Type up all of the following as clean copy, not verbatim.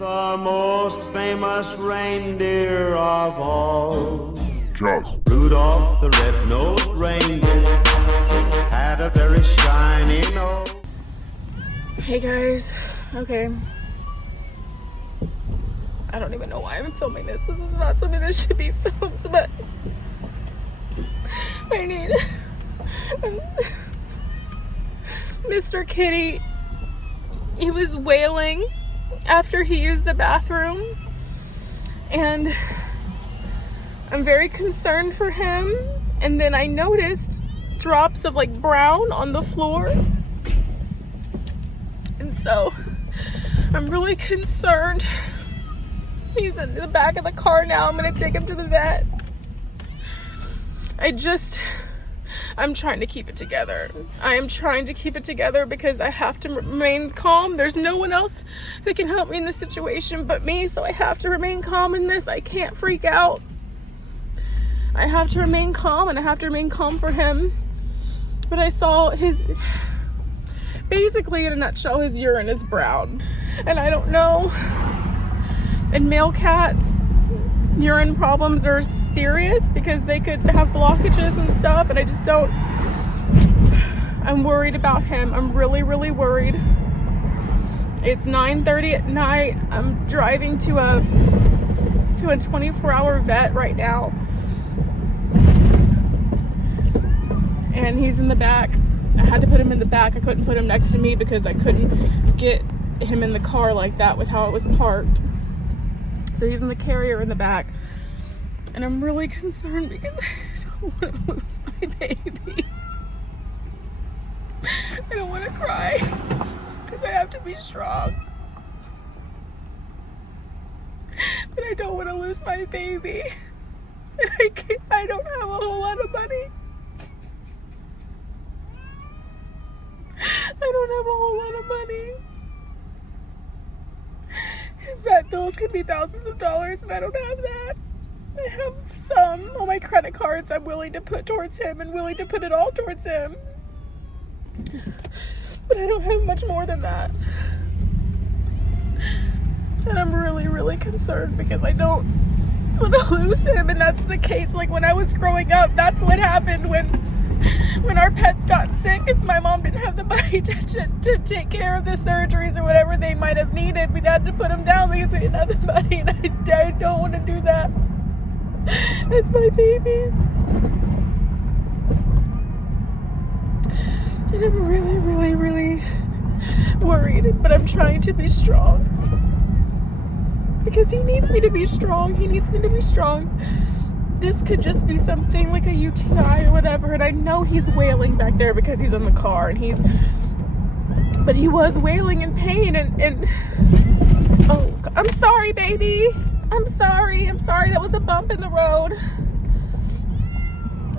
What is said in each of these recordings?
The most famous reindeer of all. Just Rudolph the red-nosed reindeer had a very shiny nose. Hey guys, okay. I don't even know why I'm filming this. This is not something that should be filmed, but I need Mr. Kitty. He was wailing after he used the bathroom, and I'm very concerned for him. And then I noticed drops of like brown on the floor, and so I'm really concerned. He's in the back of the car now. I'm gonna take him to the vet. I'm trying to keep it together. I am trying to keep it together because I have to remain calm. There's no one else that can help me in this situation but me, so I have to remain calm in this. I can't freak out. I have to remain calm, and I have to remain calm for him. But I saw basically in a nutshell, his urine is brown. And I don't know, in male cats, urine problems are serious because they could have blockages and stuff, and I'm worried about him. I'm really, really worried. It's 9:30 at night. I'm driving to a 24-hour vet right now. And he's in the back. I had to put him in the back. I couldn't put him next to me because I couldn't get him in the car like that with how it was parked. So he's in the carrier in the back. And I'm really concerned because I don't want to lose my baby. I don't want to cry because I have to be strong. But I don't want to lose my baby. And I don't have a whole lot of money. I don't have a whole lot of money. Vet bills can be thousands of dollars, and I don't have that. I have some on my credit cards I'm willing to put towards him and willing to put it all towards him. But I don't have much more than that. And I'm really, really concerned because I don't want to lose him. And that's the case. Like when I was growing up, that's what happened when our pets got sick, is my mom didn't have the money to take care of the surgeries or whatever they might have needed. We had to put them down because we didn't have the money, and I don't want to do that. It's my baby. And I'm really, really, really worried, but I'm trying to be strong. Because he needs me to be strong. He needs me to be strong. This could just be something like a UTI or whatever, and I know he's wailing back there because he's in the car, and but he was wailing in pain, and oh, I'm sorry, baby. I'm sorry, that was a bump in the road.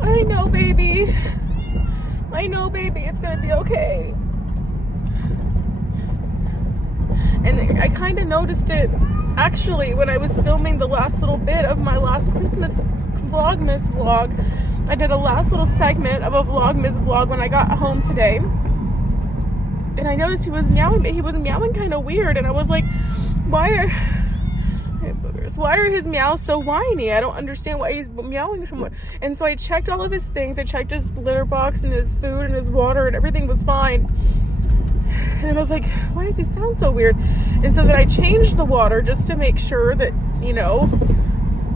I know, baby, it's gonna be okay. And I kind of noticed it, actually, when I was filming the last little bit of my last Christmas Vlogmas vlog. I did a last little segment of a Vlogmas vlog when I got home today, and I noticed he was meowing, but he was meowing kind of weird, and I was like, why are his meows so whiny? I don't understand why he's meowing so much. And so I checked all of his things. I checked his litter box and his food and his water, and everything was fine. And I was like, why does he sound so weird? And so then I changed the water just to make sure that,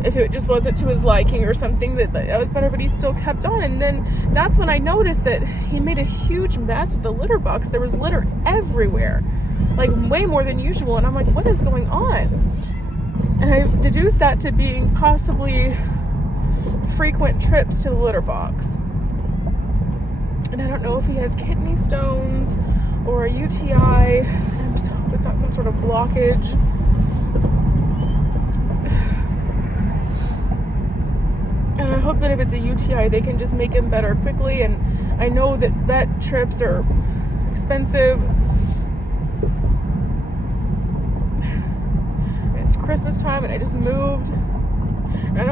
if it just wasn't to his liking or something, that was better, but he still kept on. And then that's when I noticed that he made a huge mess with the litter box. There was litter everywhere, like way more than usual. And I'm like, what is going on? And I deduced that to being possibly frequent trips to the litter box. And I don't know if he has kidney stones or a UTI. I just hope it's not some sort of blockage. And I hope that if it's a UTI, they can just make him better quickly. And I know that vet trips are expensive. It's Christmas time, and I just moved. And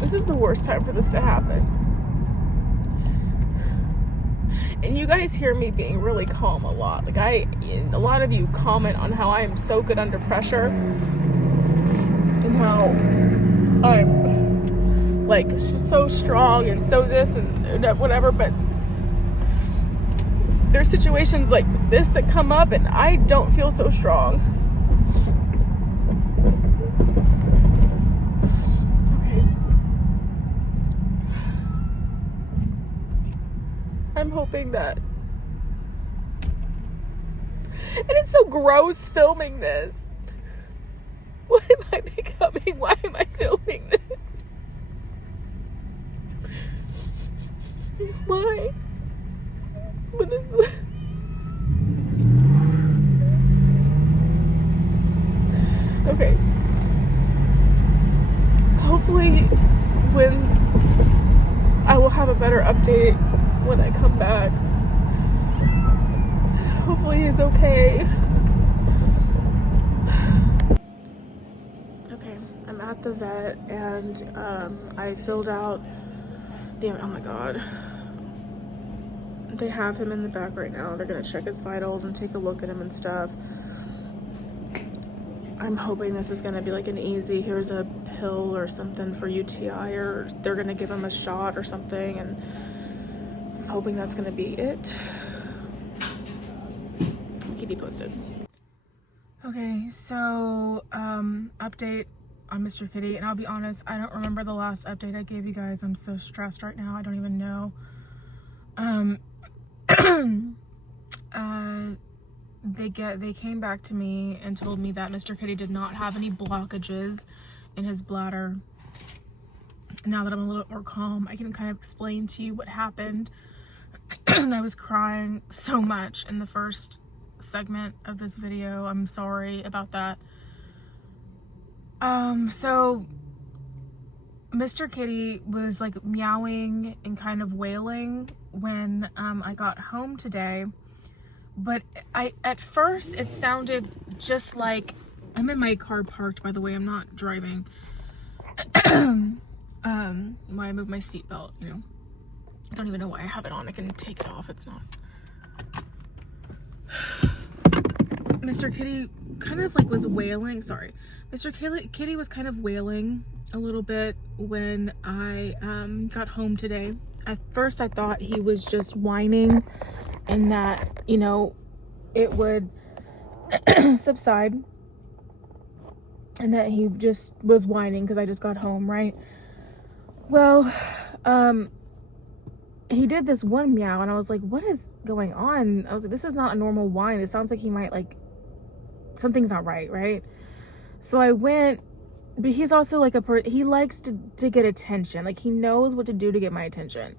this is the worst time for this to happen. And you guys hear me being really calm a lot. Like a lot of you comment on how I am so good under pressure and how I'm like so strong and so this and whatever, but there's situations like this that come up and I don't feel so strong. I'm hoping that, and it's so gross filming this. What am I becoming? Why am I filming this? Why? What is this? Okay. Hopefully when I will have a better update when I come back. Hopefully he's okay. Okay, I'm at the vet and I filled out oh my god. They have him in the back right now. They're gonna check his vitals and take a look at him and stuff. I'm hoping this is gonna be like an easy, here's a pill or something for UTI, or they're gonna give him a shot or something, and I'm hoping that's gonna be it. I'll keep you posted. Okay, so update on Mr. Kitty, and I'll be honest, I don't remember the last update I gave you guys. I'm so stressed right now, I don't even know. They came back to me and told me that Mr. Kitty did not have any blockages in his bladder. Now that I'm a little bit more calm, I can kind of explain to you what happened. I was crying so much in the first segment of this video. I'm sorry about that. So Mr. Kitty was like meowing and kind of wailing when I got home today. But at first it sounded just like, I'm in my car parked, by the way, I'm not driving. Why I moved my seatbelt, you know. I don't even know why I have it on. I can take it off, it's not. Mr. Kitty kind of like was wailing, sorry. Mr. Kitty was kind of wailing a little bit when I got home today. At first I thought he was just whining and that, you know, it would subside and that he just was whining because I just got home, right? Well, he did this one meow and I was like, what is going on? I was like, this is not a normal whine. It sounds like he might like, something's not right? So I went, but he's also like he likes to get attention. Like he knows what to do to get my attention.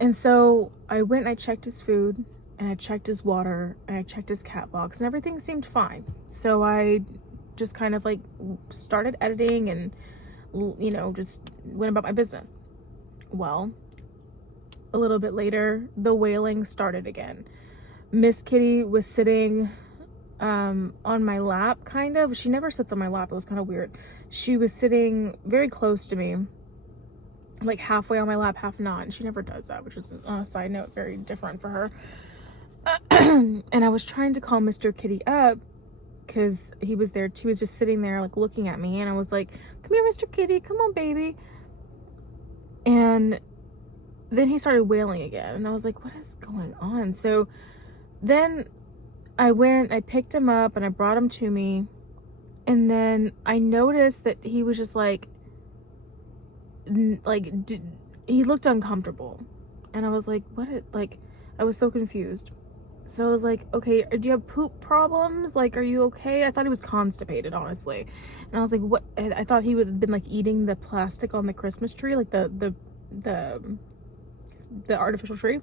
And so I went and I checked his food and I checked his water and I checked his cat box and everything seemed fine. So I just kind of like started editing and, you know, just went about my business. Well, a little bit later, the wailing started again. Miss Kitty was sitting on my lap, kind of. She never sits on my lap. It was kind of weird. She was sitting very close to me, like halfway on my lap, half not, and she never does that, which is, on a side note, very different for her. And I was trying to call Mr. Kitty up because he was there too. He was just sitting there like looking at me, and I was like, come here, Mr. Kitty, come on, baby. And then he started wailing again, and I was like, what is going on? So then I picked him up and I brought him to me, and then I noticed that he was just like he looked uncomfortable, and I was like, I was so confused. So I was like, okay, do you have poop problems? Like, are you okay? I thought he was constipated, honestly. And I was like, what? I thought he would have been like eating the plastic on the Christmas tree, like the artificial tree.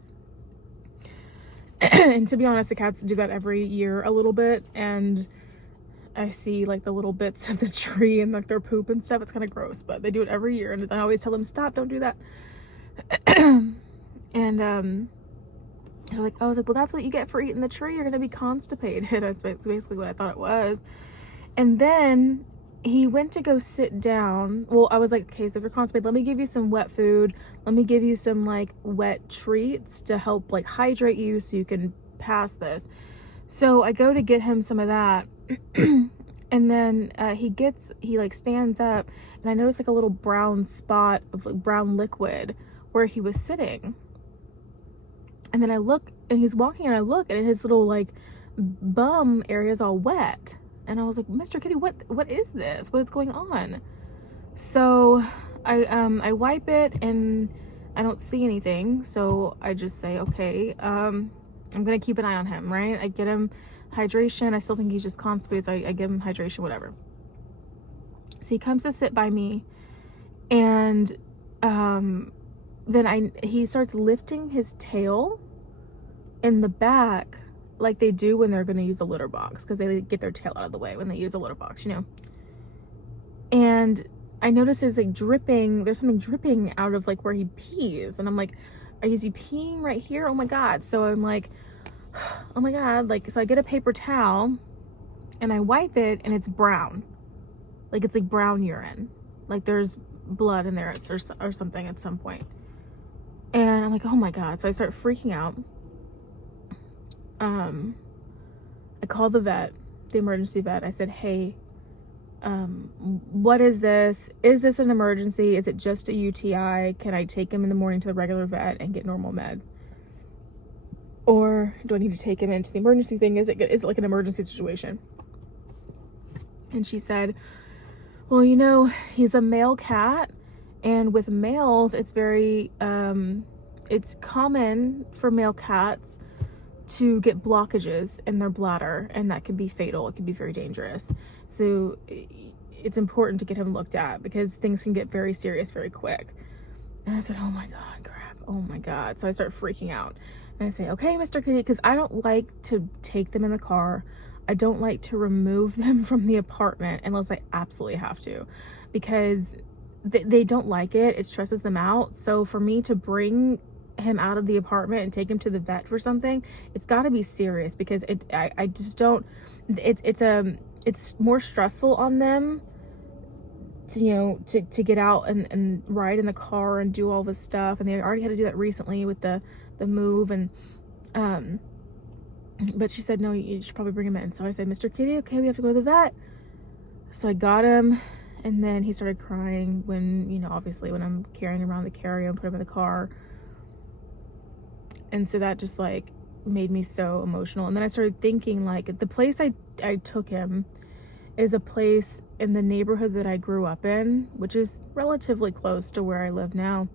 And to be honest, the cats do that every year a little bit, and I see like the little bits of the tree and like their poop and stuff. It's kind of gross, but they do it every year, and I always tell them, stop, don't do that. And I was like, well, that's what you get for eating the tree. You're gonna be constipated. That's basically what I thought it was. And then he went to go sit down. Well, I was like, okay, so if you're constipated, let me give you some wet food. Let me give you some like wet treats to help like hydrate you so you can pass this. So I go to get him some of that. And then he like stands up, and I notice like a little brown spot of like brown liquid where he was sitting. And then I look, and he's walking, and I look, and his little like bum area is all wet. And I was like, Mr. Kitty, what is this? What is going on? So I wipe it, and I don't see anything. So I just say, okay, I'm gonna keep an eye on him, right? I get him hydration. I still think he's just constipated, so I give him hydration, whatever. So he comes to sit by me, and then he starts lifting his tail in the back, like they do when they're going to use a litter box, because they get their tail out of the way when they use a litter box, you know. And I notice there's something dripping out of like where he pees, and I'm like, is he peeing right here? Oh my god. So I'm like, oh my god, like, so I get a paper towel and I wipe it, and it's brown, like it's like brown urine, like there's blood in there or something at some point. And I'm like, oh my god. So I start freaking out. I call the emergency vet. I said, hey, what is this? Is this an emergency? Is it just a UTI? Can I take him in the morning to the regular vet and get normal meds? Or do I need to take him into the emergency thing? Is it like an emergency situation? And she said, well, you know, he's a male cat, and with males, it's very, it's common for male cats to get blockages in their bladder, and that can be fatal. It can be very dangerous. So it's important to get him looked at, because things can get very serious very quick. And I said, oh my god, crap, oh my god. So I start freaking out, and I say, okay, Mr. Kitty, because I don't like to take them in the car. I don't like to remove them from the apartment unless I absolutely have to, because they don't like it. It stresses them out. So for me to bring him out of the apartment and take him to the vet for something, it's got to be serious, because I just don't, it's more stressful on them to, you know, to get out and ride in the car and do all this stuff. And they already had to do that recently with the move. And but she said, no, you should probably bring him in. So I said, Mr. Kitty, okay, we have to go to the vet. So I got him, and then he started crying when, you know, obviously when I'm carrying around the carrier and put him in the car. And so that just like made me so emotional. And then I started thinking, like, the place I took him is a place in the neighborhood that I grew up in, which is relatively close to where I live now.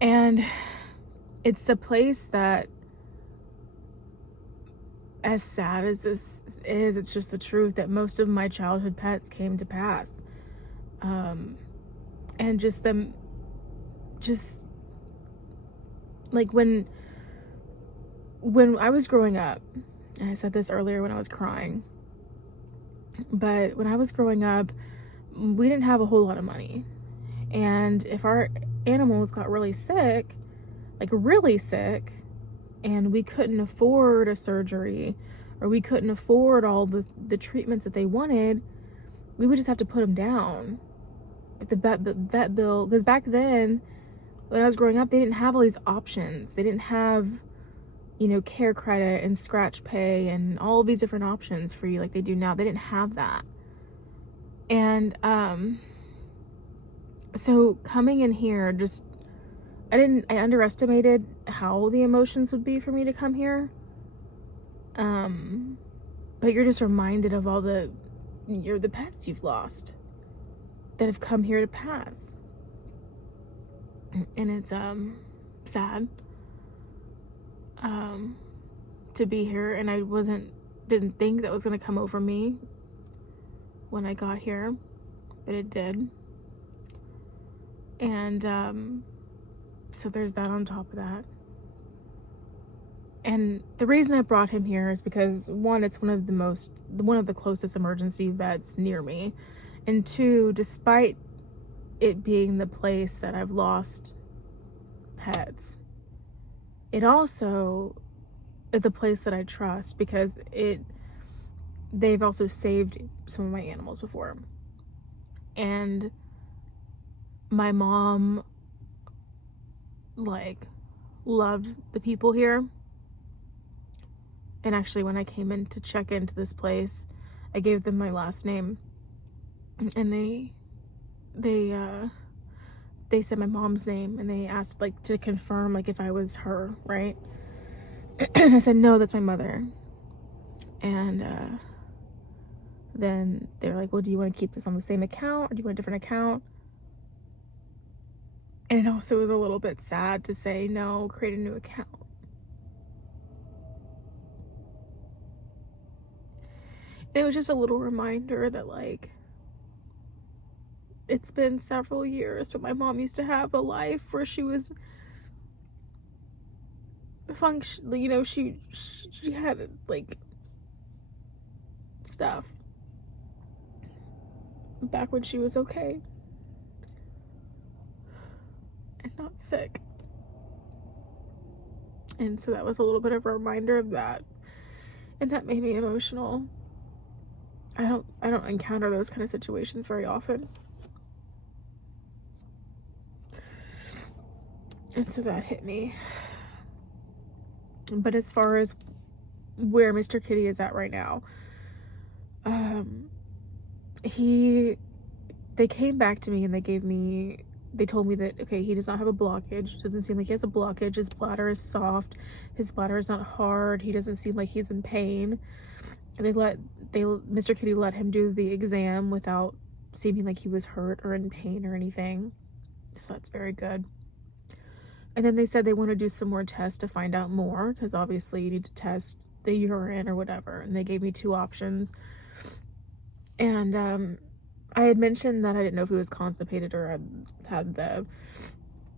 And it's the place that, as sad as this is, it's just the truth, that most of my childhood pets came to pass. And just like when I was growing up, and I said this earlier when I was crying, but when I was growing up, we didn't have a whole lot of money. And if our animals got really sick, like really sick, and we couldn't afford a surgery, or we couldn't afford all the treatments that they wanted, we would just have to put them down. If the vet bill, because back then, when I was growing up, they didn't have all these options. They didn't have, you know, care credit and scratch pay and all of these different options for you like they do now. They didn't have that. And so coming in here, just I underestimated how the emotions would be for me to come here. But you're just reminded of all the pets you've lost that have come here to pass. And it's sad to be here, and I didn't think that was gonna come over me when I got here, but it did. And so there's that on top of that. And the reason I brought him here is because, one, it's one of the closest emergency vets near me, and two, despite it being the place that I've lost pets, it also is a place that I trust, because they've also saved some of my animals before. and my mom like loved the people here. And actually, when I came in to check into this place, I gave them my last name, and they said my mom's name, and they asked like to confirm like if I was her, right? And I said no, that's my mother. And then they're like, well, do you want to keep this on the same account, or do you want a different account? And it also was a little bit sad to say no, create a new account. It was just a little reminder that like it's been several years, but my mom used to have a life where she was you know, she had like stuff back when she was okay and not sick. And so that was a little bit of a reminder of that, and that made me emotional. I don't encounter those kind of situations very often. And so that hit me. But as far as where Mr. Kitty is at right now, they came back to me and they told me that, okay, he does not have a blockage. It doesn't seem like he has a blockage. His bladder is soft. His bladder is not hard. He doesn't seem like he's in pain. Mr. Kitty let him do the exam without seeming like he was hurt or in pain or anything. So that's very good. And then they said they want to do some more tests to find out more, because obviously you need to test the urine or whatever. And they gave me 2 options. And I had mentioned that I didn't know if he was constipated or had the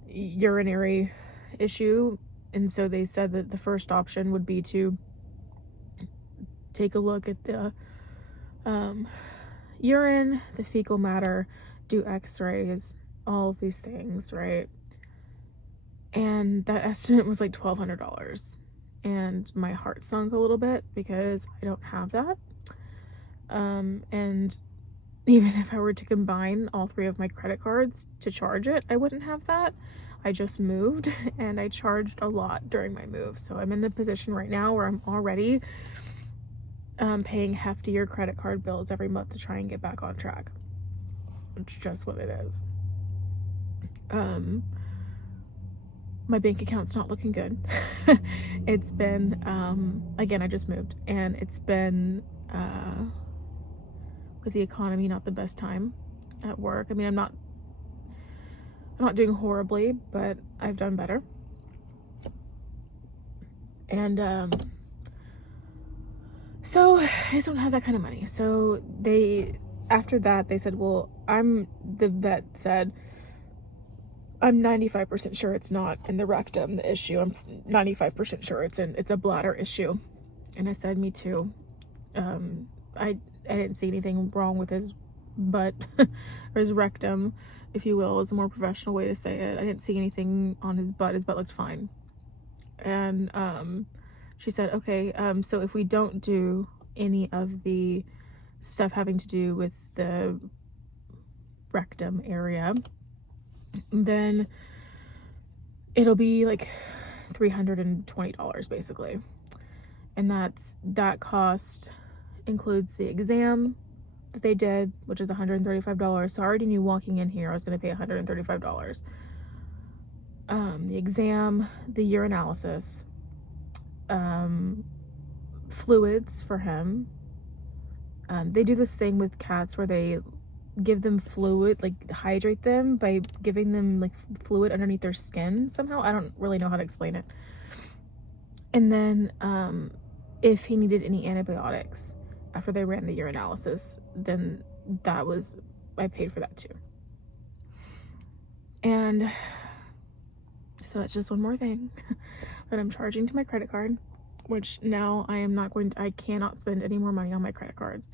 urinary issue. And so they said that the first option would be to take a look at the urine, the fecal matter, do x-rays, all of these things, right? And that estimate was like $1,200. And my heart sunk a little bit because I don't have that. And even if I were to combine all 3 of my credit cards to charge it, I wouldn't have that. I just moved and I charged a lot during my move. So I'm in the position right now where I'm already paying heftier credit card bills every month to try and get back on track. It's just what it is. My bank account's not looking good. It's been, again, I just moved, and it's been, with the economy, not the best time at work. I mean, I'm not doing horribly, but I've done better. And, so I just don't have that kind of money. So after that, they said, well, the vet said, I'm 95% sure it's not in the rectum, the issue. I'm 95% sure it's a bladder issue. And I said, me too. I didn't see anything wrong with his butt, or his rectum, if you will, is a more professional way to say it. I didn't see anything on his butt. His butt looked fine. And, she said, okay, so if we don't do any of the stuff having to do with the rectum area, then it'll be like $320 basically. And that cost includes the exam that they did, which is $135. So I already knew walking in here I was going to pay $135. The exam, the urinalysis, fluids for him. They do this thing with cats where they give them fluid, like hydrate them by giving them like fluid underneath their skin somehow. I don't really know how to explain it. And then if he needed any antibiotics after they ran the urinalysis, then I paid for that too. And so that's just one more thing that I'm charging to my credit card, which now I cannot spend any more money on my credit cards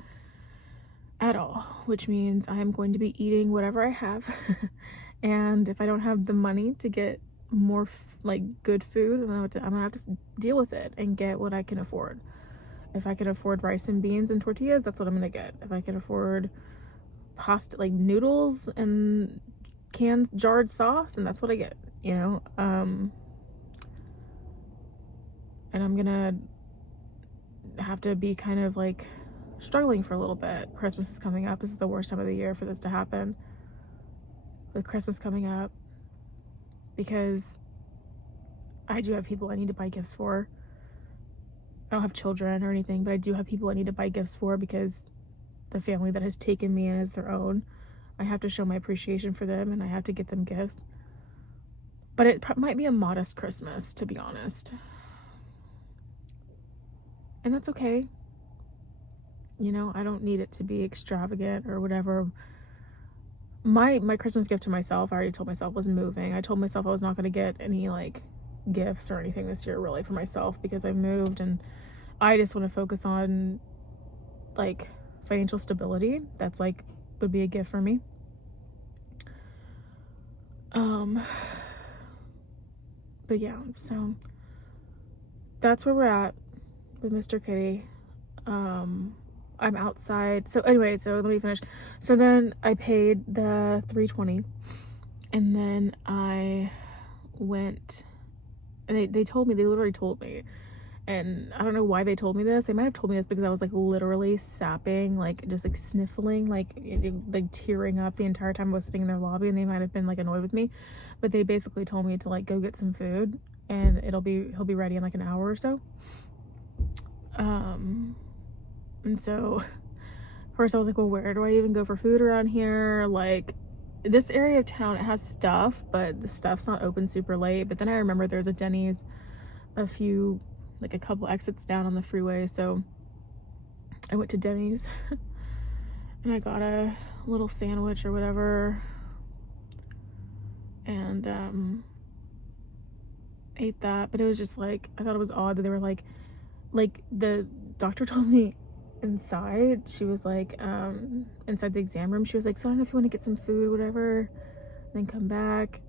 at all, which means I'm going to be eating whatever I have. And if I don't have the money to get more good food, I'm gonna have to deal with it and get what I can afford. If I can afford rice and beans and tortillas, that's what I'm gonna get. If I can afford pasta, like noodles and canned jarred sauce, and that's what I get, you know. And I'm gonna have to be kind of like struggling for a little bit. Christmas is coming up. This is the worst time of the year for this to happen, with Christmas coming up, because I do have people I need to buy gifts for. I don't have children or anything, but I do have people I need to buy gifts for, because the family that has taken me in as their own, I have to show my appreciation for them, and I have to get them gifts. But it might be a modest Christmas, to be honest. And that's okay. You know, I don't need it to be extravagant or whatever. My Christmas gift to myself, I already told myself, was moving. I told myself I was not going to get any like gifts or anything this year really for myself, because I moved and I just want to focus on like financial stability. That's like would be a gift for me. But yeah, so that's where we're at with Mr. Kitty. I'm outside. So anyway, so let me finish. So then I paid the $320, and then I went, and they told me, they literally told me, and I don't know why they told me this. They might have told me this because I was like literally sapping, like just like sniffling, like tearing up the entire time I was sitting in their lobby, and they might have been like annoyed with me. But they basically told me to like go get some food, and he'll be ready in like an hour or so. And so first I was like, well, where do I even go for food around here? Like, this area of town, it has stuff, but the stuff's not open super late. But then I remember there's a Denny's a couple exits down on the freeway, so I went to Denny's and I got a little sandwich or whatever, and ate that. But it was just like, I thought it was odd that they were like the doctor told me inside, she was like, inside the exam room, she was like, so I don't know if you want to get some food, whatever, then come back.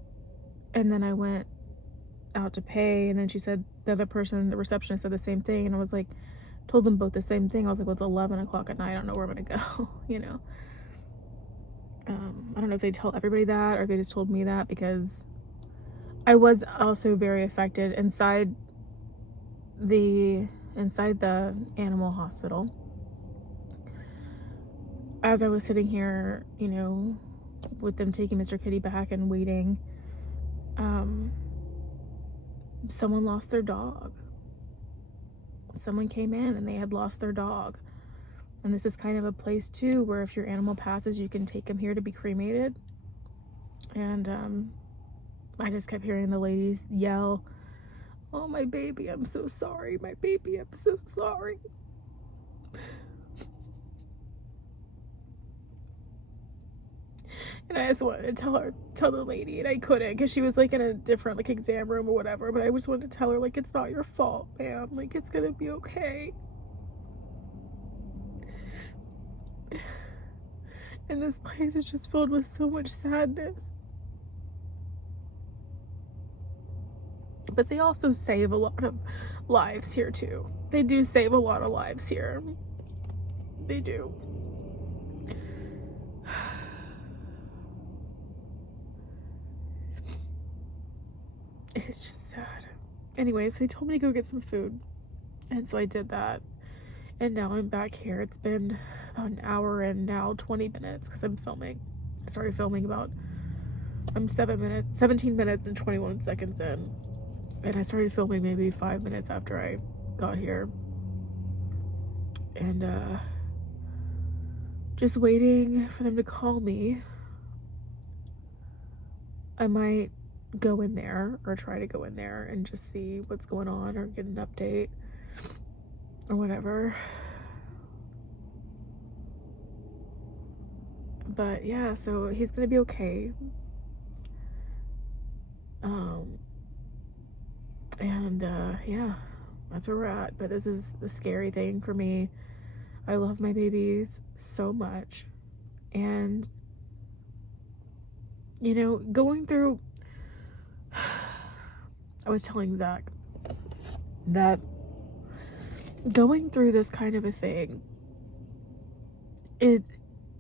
And then I went out to pay, and then she said, the other person, the receptionist, said the same thing, and I was like, told them both the same thing. I was like, well, it's 11 o'clock at night, I don't know where I'm gonna go. You know, I don't know if they tell everybody that or if they just told me that, because I was also very affected inside the animal hospital. As I was sitting here, you know, with them taking Mr. Kitty back and waiting, someone lost their dog. Someone came in and they had lost their dog. And this is kind of a place too where if your animal passes, you can take him here to be cremated. And I just kept hearing the ladies yell, oh, my baby, I'm so sorry. My baby, I'm so sorry. And I just wanted to tell the lady, and I couldn't, because she was like in a different like exam room or whatever, but I just wanted to tell her, like, it's not your fault, ma'am, like, it's gonna be okay. And this place is just filled with so much sadness. But they also save a lot of lives here too. They do save a lot of lives here. They do. It's just sad. Anyways, they told me to go get some food, and so I did that, and now I'm back here. It's been about an hour and now 20 minutes because I'm filming. I started filming I'm 17 minutes and 21 seconds in, and I started filming maybe 5 minutes after I got here, and just waiting for them to call me. I might go in there or try to go in there and just see what's going on or get an update or whatever. But yeah, so he's gonna be okay. Yeah, that's where we're at. But this is the scary thing for me. I love my babies so much, and you know, going through, I was telling Zach that going through this kind of a thing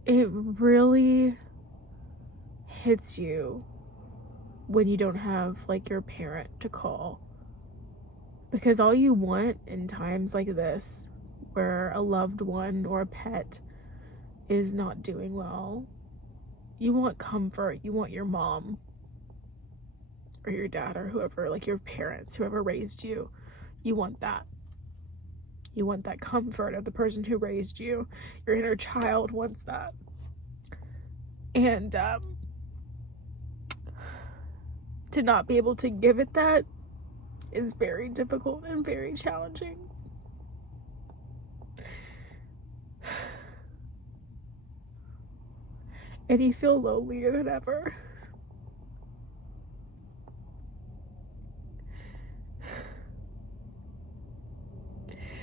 it really hits you when you don't have like your parent to call, because all you want in times like this where a loved one or a pet is not doing well, you want comfort. You want your mom or your dad or whoever, like your parents, whoever raised you, you want that. You want that comfort of the person who raised you. Your inner child wants that. And to not be able to give it that is very difficult and very challenging. And you feel lonelier than ever.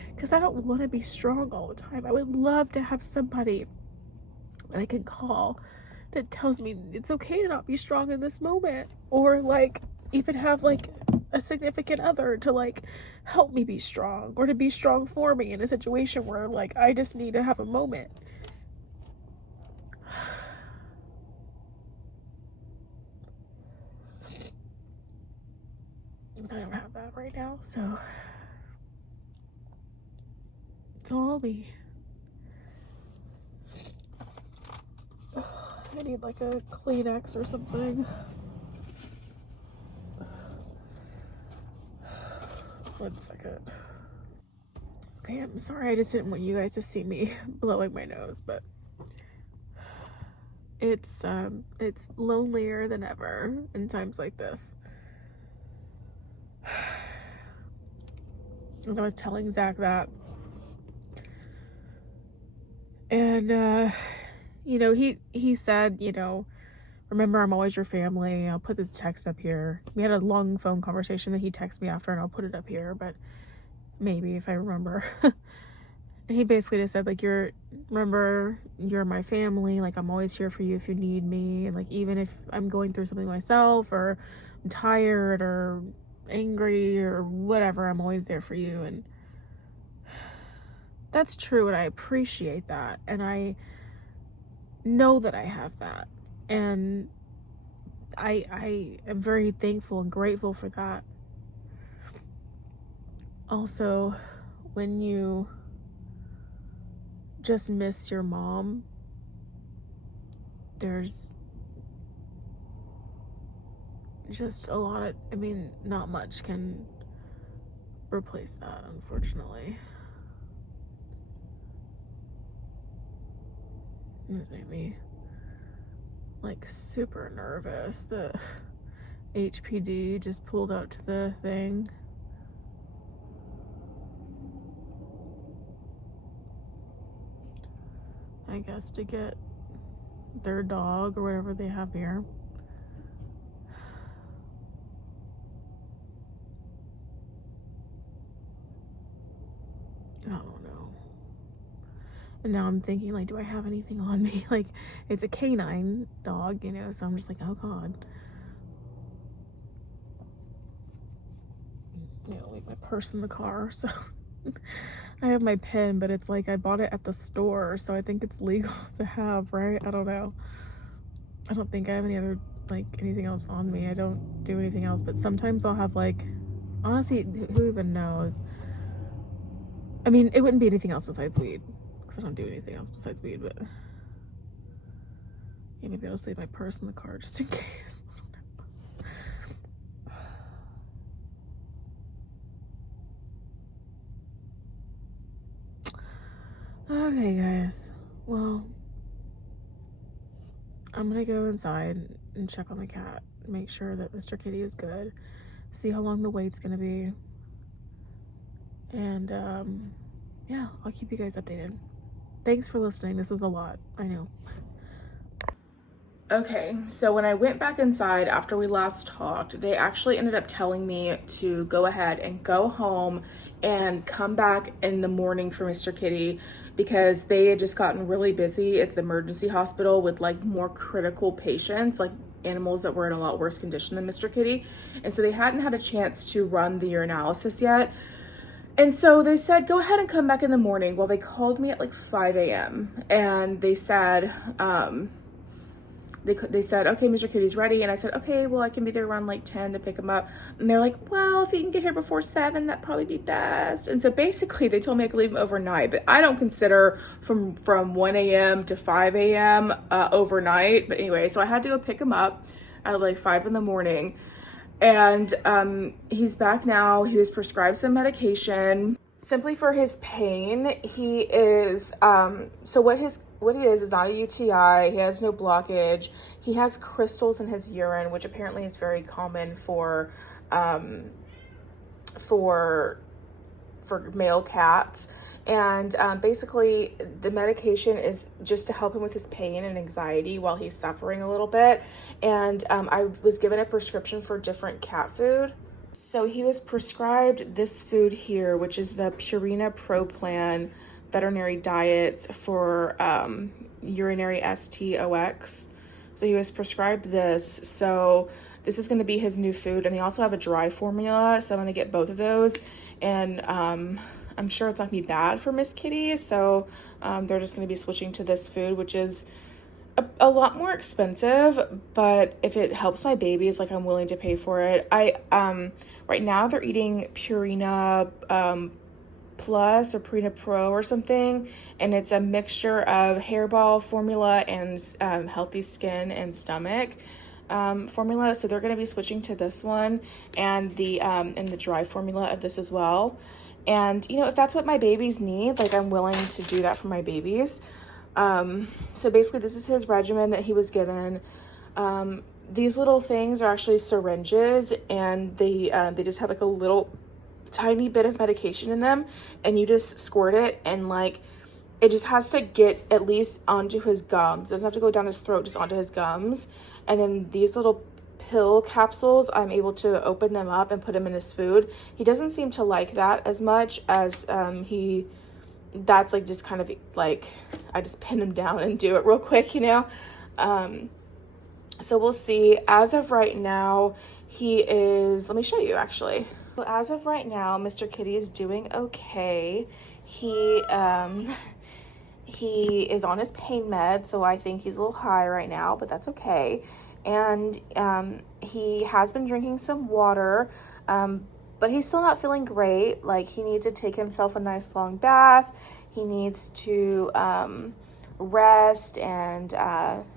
Because I don't want to be strong all the time. I would love to have somebody that I can call that tells me it's okay to not be strong in this moment. Or like even have like a significant other to like help me be strong, or to be strong for me in a situation where like I just need to have a moment. I don't have that right now, so it's all me. I need like a Kleenex or something. One second. Okay, I'm sorry, I just didn't want you guys to see me blowing my nose, but it's lonelier than ever in times like this. And I was telling Zach that, and you know, he said, you know, remember, I'm always your family. I'll put the text up here. We had a long phone conversation that he texted me after, and I'll put it up here, but maybe if I remember. And he basically just said, like, remember, you're my family. Like, I'm always here for you if you need me. And like, even if I'm going through something myself, or I'm tired or angry or whatever, I'm always there for you. And that's true, and I appreciate that, and I know that I have that, and I am very thankful and grateful for that. Also, when you just miss your mom, there's just a lot of, I mean, not much can replace that, unfortunately. This made me like super nervous. The HPD just pulled up to the thing. I guess to get their dog or whatever they have here. I don't know. And now I'm thinking, like, do I have anything on me? Like, it's a canine dog, you know, so I'm just like, oh God. You know, leave my purse in the car, so I have my pen, but it's like I bought it at the store, so I think it's legal to have, right? I don't know. I don't think I have any other, like, anything else on me. I don't do anything else, but sometimes I'll have, like, honestly, who even knows? I mean, it wouldn't be anything else besides weed, because I don't do anything else besides weed, but yeah, maybe I'll just leave my purse in the car just in case. Okay, guys. Well, I'm gonna go inside and check on the cat, make sure that Mr. Kitty is good, see how long the wait's gonna be, and yeah, I'll keep you guys updated. Thanks for listening. This was a lot, I know. Okay, so when I went back inside after we last talked, they actually ended up telling me to go ahead and go home and come back in the morning for Mr. Kitty, because they had just gotten really busy at the emergency hospital with like more critical patients, like animals that were in a lot worse condition than Mr. Kitty. And so they hadn't had a chance to run the urinalysis yet. And so they said, go ahead and come back in the morning. Well, they called me at like 5 a.m. and they said, they said, okay, Mr. Kitty's ready. And I said, okay, well, I can be there around like 10 to pick him up. And they're like, well, if you can get here before 7, that'd probably be best. And so basically they told me I could leave him overnight, but I don't consider from 1 a.m. to 5 a.m. Overnight. But anyway, so I had to go pick him up at like 5 in the morning. And he's back now. He was prescribed some medication simply for his pain. He is, so what it is not a UTI. He has no blockage. He has crystals in his urine, which apparently is very common for male cats. And basically the medication is just to help him with his pain and anxiety while he's suffering a little bit. And I was given a prescription for different cat food. So he was prescribed this food here, which is the Purina Pro Plan veterinary diets for urinary STOX. So he was prescribed this. So this is going to be his new food. And they also have a dry formula. So I'm going to get both of those. And I'm sure it's not going to be bad for Miss Kitty. So they're just going to be switching to this food, which is a lot more expensive, but if it helps my babies, like, I'm willing to pay for it. Right now they're eating Purina Plus or Purina Pro or something, and it's a mixture of hairball formula and healthy skin and stomach formula. So they're going to be switching to this one and the dry formula of this as well. And you know, if that's what my babies need, like, I'm willing to do that for my babies. So basically this is his regimen that he was given. These little things are actually syringes, and they just have like a little tiny bit of medication in them, and you just squirt it, and like, it just has to get at least onto his gums. It doesn't have to go down his throat, just onto his gums. And then these little pill capsules, I'm able to open them up and put them in his food. He doesn't seem to like that as much as that's like just kind of like, I just pin him down and do it real quick, you know. So we'll see. As of right now, he is, let me show you actually. So as of right now, Mr. Kitty is doing okay. He is on his pain med, so I think he's a little high right now, but that's okay. And he has been drinking some water, but he's still not feeling great. Like, he needs to take himself a nice long bath. He needs to rest, and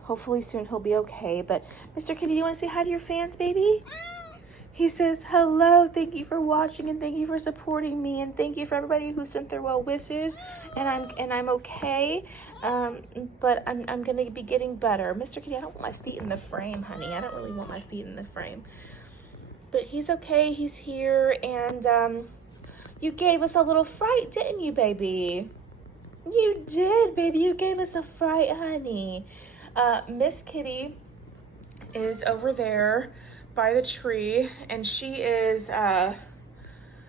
hopefully soon he'll be okay. But Mr. Kitty, do you want to say hi to your fans, baby? He says, hello, thank you for watching, and thank you for supporting me, and thank you for everybody who sent their well wishes, and I'm okay, but I'm gonna be getting better. Mr. Kitty, I don't want my feet in the frame, honey. I don't really want my feet in the frame. But he's okay, he's here, and you gave us a little fright, didn't you, baby? You did, baby. You gave us a fright, honey. Miss Kitty is over there by the tree, and she is, I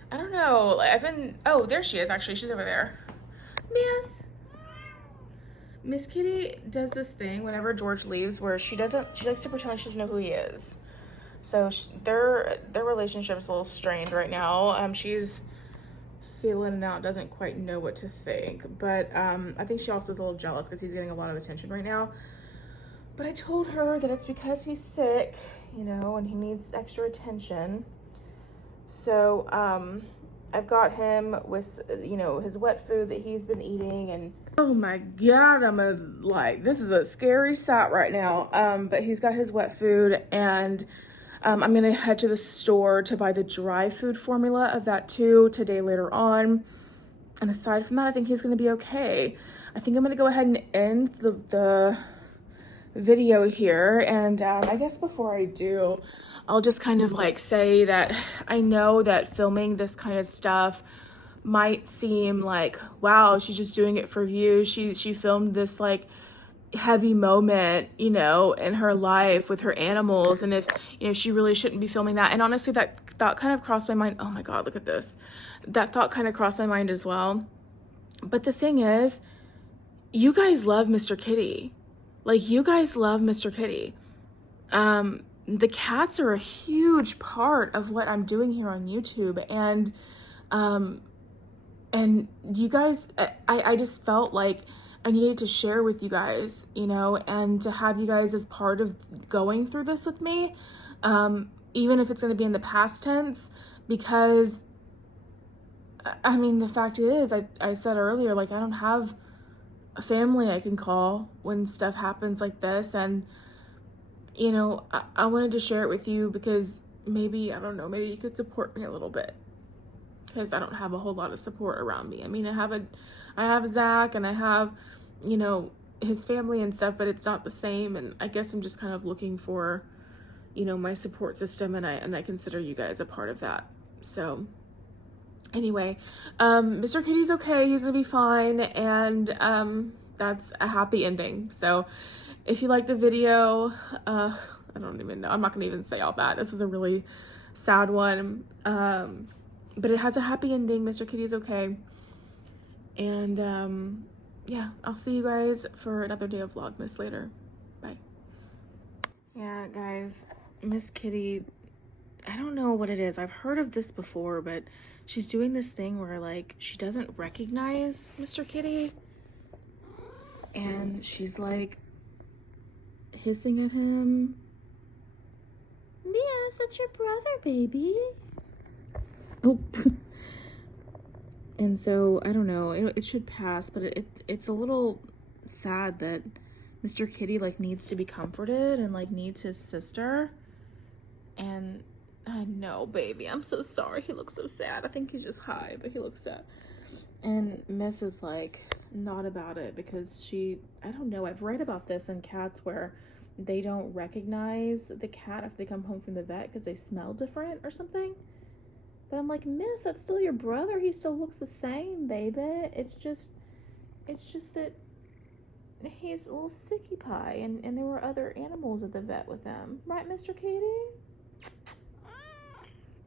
don't know, oh, there she is, actually. She's over there. Miss Kitty does this thing whenever George leaves where she likes to pretend like she doesn't know who he is. So their relationship is a little strained right now. She's feeling it out, doesn't quite know what to think, but I think she also is a little jealous because he's getting a lot of attention right now. But I told her that it's because he's sick, you know, and he needs extra attention. So I've got him with, you know, his wet food that he's been eating, and oh my God, this is a scary sight right now. But he's got his wet food, and I'm gonna head to the store to buy the dry food formula of that too today later on. And aside from that, I think he's gonna be okay. I think I'm gonna go ahead and end the video here, and I guess before I do, I'll just kind of like say that I know that filming this kind of stuff might seem like, wow, she's just doing it for views. She filmed this like heavy moment, you know, in her life with her animals, and if, you know, she really shouldn't be filming that. And honestly, that thought kind of crossed my mind. Oh my God, look at this. That thought kind of crossed my mind as well. But the thing is, you guys love Mr. Kitty. Like, you guys love Mr. Kitty. The cats are a huge part of what I'm doing here on YouTube. And And you guys, I just felt like I needed to share with you guys, you know, and to have you guys as part of going through this with me, even if it's going to be in the past tense, because I mean, the fact is, I said earlier, like, I don't have a family I can call when stuff happens like this. And, you know, I wanted to share it with you because maybe, I don't know, maybe you could support me a little bit, because I don't have a whole lot of support around me. I mean, I have Zach, and I have, you know, his family and stuff, but it's not the same. And I guess I'm just kind of looking for, you know, my support system, and I consider you guys a part of that. So anyway, Mr. Kitty's okay. He's gonna be fine, and that's a happy ending. So if you like the video, I don't even know. I'm not gonna even say all that. This is a really sad one. But it has a happy ending. Mr. Kitty's okay. And yeah, I'll see you guys for another day of Vlogmas later. Bye. Yeah, guys, Miss Kitty, I don't know what it is. I've heard of this before, but she's doing this thing where, like, she doesn't recognize Mr. Kitty. And she's, like, hissing at him. Yes, that's your brother, baby. Oh. And so, I don't know, it should pass, but it's a little sad that Mr. Kitty, like, needs to be comforted and, like, needs his sister. And I know, baby, I'm so sorry. He looks so sad. I think he's just high, but he looks sad. And Miss is, like, not about it because she, I don't know, I've read about this in cats where they don't recognize the cat if they come home from the vet because they smell different or something. But I'm like, Miss, that's still your brother. He still looks the same, baby. It's just that he's a little sicky pie, and there were other animals at the vet with him. Right, Mr. Katie?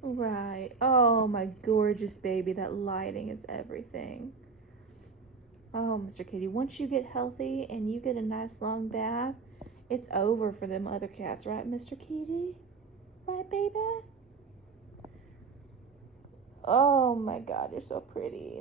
Right. Oh, my gorgeous baby. That lighting is everything. Oh, Mr. Kitty, once you get healthy and you get a nice long bath, it's over for them other cats, right, Mr. Kitty? Right, baby? Oh my God, you're so pretty.